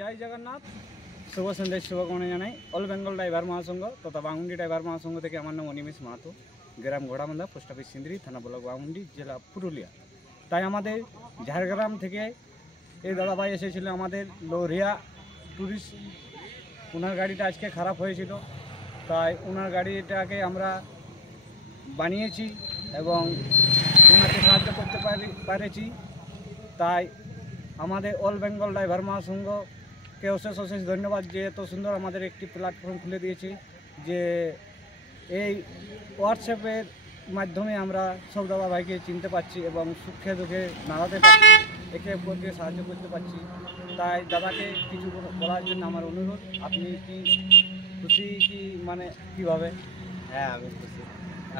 জয় জগন্নাথ, শুভ সন্ধ্যায় শুভকামনা জানাই। অল বেঙ্গল ড্রাইভার মহাসংঘ তথা বাউন্ডি ড্রাইভার মহাসংঘ থেকে আমার নাম অনিমেষ মাহাতো, গ্রাম ঘোড়াবান্ধা, পোস্ট অফিস সিন্দ্রি, থানা ব্লক বাউন্ডি, জেলা পুরুলিয়া। তাই আমাদের ঝাড়গ্রাম থেকে এই দাদাভাই এসেছিল আমাদের লোহরিয়া ট্যুরিস্ট। ওনার গাড়িটা আজকে খারাপ হয়েছিল, তাই ওনার গাড়িটাকে আমরা বানিয়েছি এবং ওনাকে সাহায্য করতে পেরেছি। তাই আমাদের অল বেঙ্গল ড্রাইভার মহাসংঘকে অশেষ অশেষ ধন্যবাদ যে এত সুন্দর আমাদের একটি প্ল্যাটফর্ম খুলে দিয়েছে, যে এই হোয়াটসঅ্যাপের মাধ্যমে আমরা সব দাদা ভাইকে চিনতে পারছি এবং সুখে দুঃখে নাড়াতে পারছি, একে অপরকে সাহায্য করতে পারছি। তাই দাদাকে কিছু বলার জন্য আমার অনুরোধ, আপনি কি খুশি কি মানে কীভাবে? হ্যাঁ, আমি খুশি।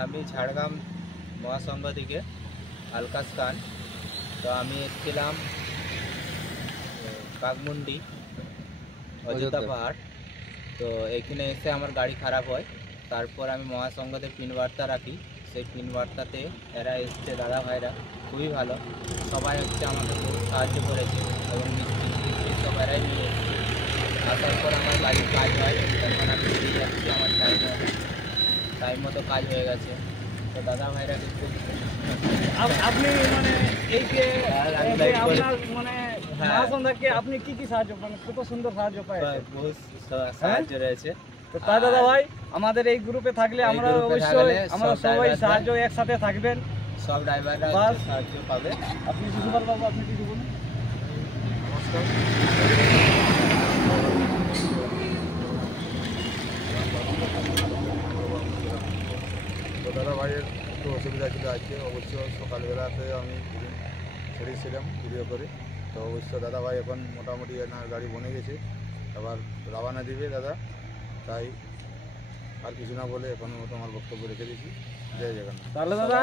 আমি ঝাড়গ্রাম মহাসংঘ থেকে আলকাশ খান। তো আমি এসেছিলাম কাকমুন্ডি অযোধ্যা পাহাড়। তো এখানে এসে আমার গাড়ি খারাপ হয়, তারপর আমি মহাসংঘতে পিন বার্তা রাখি। সেই পিন বার্তাতে এরা এসছে, দাদা ভাইরা খুবই ভালো, সবাই হচ্ছে আমাকে খুব সাহায্য করেছে এবং মিস্ত্রি সব এরাই মিলে এসেছে। আসার পর আমার গাড়ির কাজ হয়, এখন আমি ফিরে যাচ্ছি, আমার টাইম মতো কাজ হয়ে গেছে। তো দাদা ভাইরা খুব আপনি মানে এই যে আপনার মানে মহাসংঘকে আপনি কি কি সাহায্য মানে কত সুন্দর সাহায্য পায়, বহুত সাহায্য রয়েছে। তো তাই দাদা ভাই আমাদের এই গ্রুপে থাকলে আমরা অবশ্যই আমরা সবাই সাহায্য একসাথে থাকবেন, সব ড্রাইভাররা সাহায্য পাবে। আপনি সুকুমার বাবু, আপনি কিছু বলুন। নমস্কার। তো দাদা ভাইয়ের একটু অসুবিধা ছিল আজকে, অবশ্য সকালবেলাতে আমি ছেড়েছিলাম ভিডিও করে। তো অবশ্য দাদা ভাই এখন মোটামুটি এনার গাড়ি বনে গেছে, আবার রাবানা দিবে দাদা। তাই আর কিছু না বলে এখন মতো আমার বক্তব্য রেখে দিয়েছি। জয় জগন্নাথ। তাহলে দাদা